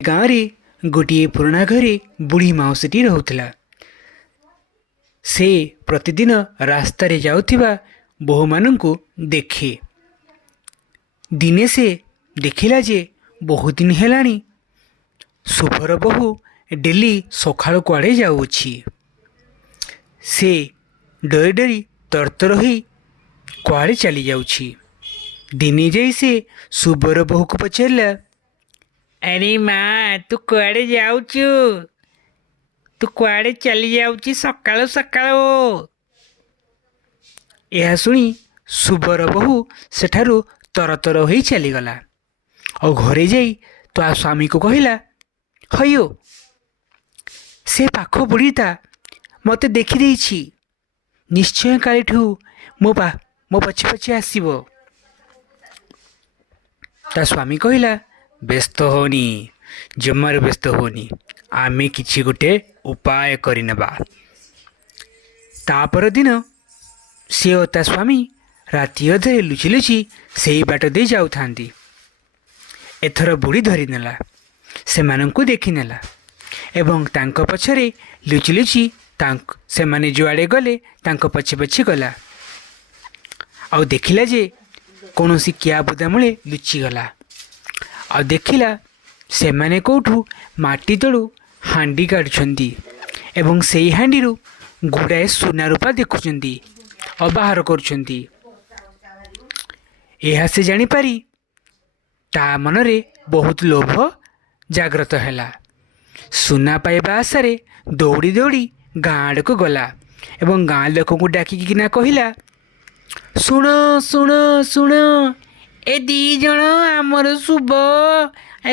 ଗାଁରେ ଗୋଟିଏ ପୁରୁଣା ଘରେ ବୁଢ଼ୀ ମାଉସୀଟି ରହୁଥିଲା। ସେ ପ୍ରତିଦିନ ରାସ୍ତାରେ ଯାଉଥିବା ବୋହୂମାନଙ୍କୁ ଦେଖେ। ଦିନେ ସେ ଦେଖିଲା ଯେ ବହୁତ ଦିନ ହେଲାଣି ଶୁଭର ବୋହୂ ଡେଲି ସକାଳୁ କୁଆଡ଼େ ଯାଉଅଛି। ସେ ଡରି ଡରି ତରତର ହୋଇ କୁଆଡ଼େ ଚାଲି ଯାଉଛି। ଦିନେ ଯାଇ ସେ ଶୁଭର ବୋହୂକୁ ପଚାରିଲା, ଆରେ ମା, ତୁ କୁଆଡ଼େ ଯାଉଛୁ? ତୁ କୁଆଡ଼େ ଚାଲି ଯାଉଛି ସକାଳୁ ସକାଳୁ? ଏହା ଶୁଣି ଶୁଭର ବୋହୂ ସେଠାରୁ ତରତର ହୋଇ ଚାଲିଗଲା ଆଉ ଘରେ ଯାଇ ତା ସ୍ୱାମୀକୁ କହିଲା, ହଇଓ, ସେ ପାଖ ବୁଢ଼ୀଟା ମୋତେ ଦେଖିଦେଇଛି। ନିଶ୍ଚୟ କାଲିଠୁ ମୋ ପଛେ ପଛେ ଆସିବ। ତା ସ୍ୱାମୀ କହିଲା, ବ୍ୟସ୍ତ ହୁଅନି, ଜମାରୁ ବ୍ୟସ୍ତ ହୁଅନି, ଆମେ କିଛି ଗୋଟେ ଉପାୟ କରିନେବା। ତାପର ଦିନ ସେ ଓ ତା ସ୍ୱାମୀ ରାତି ଅଧରେ ଲୁଚି ଲୁଚି ସେଇ ବାଟ ଦେଇ ଯାଉଥାନ୍ତି। ଏଥର ବୁଢ଼ୀ ଧରିନେଲା, ସେମାନଙ୍କୁ ଦେଖିନେଲା ଏବଂ ତାଙ୍କ ପଛରେ ଲୁଚି ଲୁଚି ସେମାନେ ଯୁଆଡ଼େ ଗଲେ ତାଙ୍କ ପଛେ ପଛେ ଗଲା ଆଉ ଦେଖିଲା ଯେ କୌଣସି କିଆ ବୁଦା ମୂଳେ ଲୁଚିଗଲା ଆଉ ଦେଖିଲା ସେମାନେ କେଉଁଠୁ ମାଟି ତଳୁ ହାଣ୍ଡି କାଢ଼ୁଛନ୍ତି ଏବଂ ସେଇ ହାଣ୍ଡିରୁ ଗୁଡ଼ାଏ ସୁନା ରୂପା ଦେଖୁଛନ୍ତି ଆଉ ବାହାର କରୁଛନ୍ତି। ଏହା ସେ ଜାଣିପାରି ତା ମନରେ ବହୁତ ଲୋଭ ଜାଗ୍ରତ ହେଲା। ସୁନା ପାଇବା ଆଶାରେ ଦୌଡ଼ି ଦୌଡ଼ି ଗାଁ ଆଡ଼କୁ ଗଲା ଏବଂ ଗାଁ ଲୋକଙ୍କୁ ଡାକିକିନା କହିଲା, ଶୁଣ ଶୁଣ ଶୁଣ, ଏ 2 ଜଣ ଆମର ଶୁଭ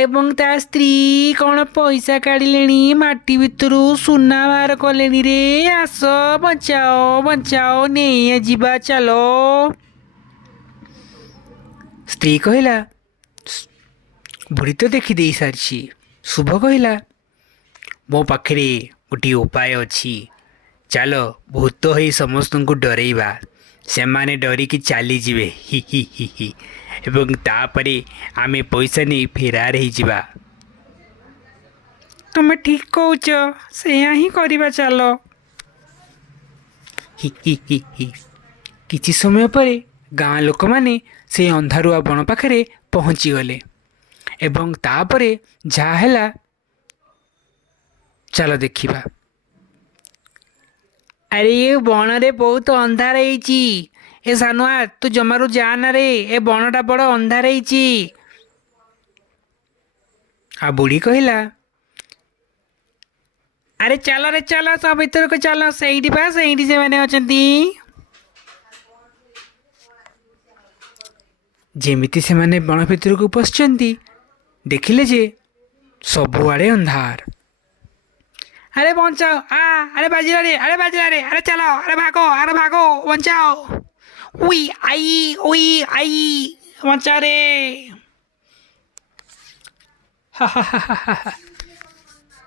ଏବଂ ତା ସ୍ତ୍ରୀ କ'ଣ ପଇସା କାଢ଼ିଲେଣି, ମାଟି ଭିତରୁ ସୁନା ବାହାର କଲେଣି ରେ। ଆସ, ବଞ୍ଚାଅ ବଞ୍ଚାଅ, ନେଇ ଯିବା ଚାଲ। ସ୍ତ୍ରୀ କହିଲା, ବୁଢ଼ୀ ତ ଦେଖିଦେଇ ସାରିଛି। ଶୁଭ କହିଲା, ମୋ ପାଖରେ ଗୋଟିଏ ଉପାୟ ଅଛି। ଚାଲ ଭୂତ ହୋଇ ସମସ୍ତଙ୍କୁ ଡରେଇବା, ସେମାନେ ଡରିକି ଚାଲିଯିବେ, ହି ହି ହି ହି, ଏବଂ ତାପରେ ଆମେ ପଇସା ନେଇ ଫେରାର ହେଇଯିବା। ତୁମେ ଠିକ୍ କହୁଛ, ସେଇଆ ହିଁ କରିବା, ଚାଲ। ହି ହି ହି ହି। କିଛି ସମୟ ପରେ ଗାଁ ଲୋକମାନେ ସେହି ଅନ୍ଧାରୁଆ ବଣ ପାଖରେ ପହଞ୍ଚିଗଲେ ଏବଂ ତାପରେ ଯାହା ହେଲା ଚାଲ ଦେଖିବା। ଆରେ ଏ ବଣରେ ବହୁତ ଅନ୍ଧାର ହେଇଛି। ଏ ସାନୁଆ, ତୁ ଜମାରୁ ଯାଆନା ରେ, ଏ ବଣଟା ବଡ଼ ଅନ୍ଧାର ହେଇଛି। ଆଉ ବୁଢ଼ୀ କହିଲା, ଆରେ ଚାଲ ରେ ଚାଲ, ତା ଭିତରକୁ ଚାଲ, ସେଇଠି ସେମାନେ ଅଛନ୍ତି। ଯେମିତି ସେମାନେ ବଣ ଭିତରକୁ ପଶିଛନ୍ତି, ଦେଖିଲେ ଯେ ସବୁଆଡ଼େ ଅନ୍ଧାର। ଆରେ ବଞ୍ଚାଅ, ଆରେ ବାଜିଲା ରେ, ଆରେ ଚାଲ, ଆରେ ଭାଗ, ବଞ୍ଚାଅ। ଉଇ ଆଇ, ବଞ୍ଚାରେ। ହା ହା ହା ହା ହା।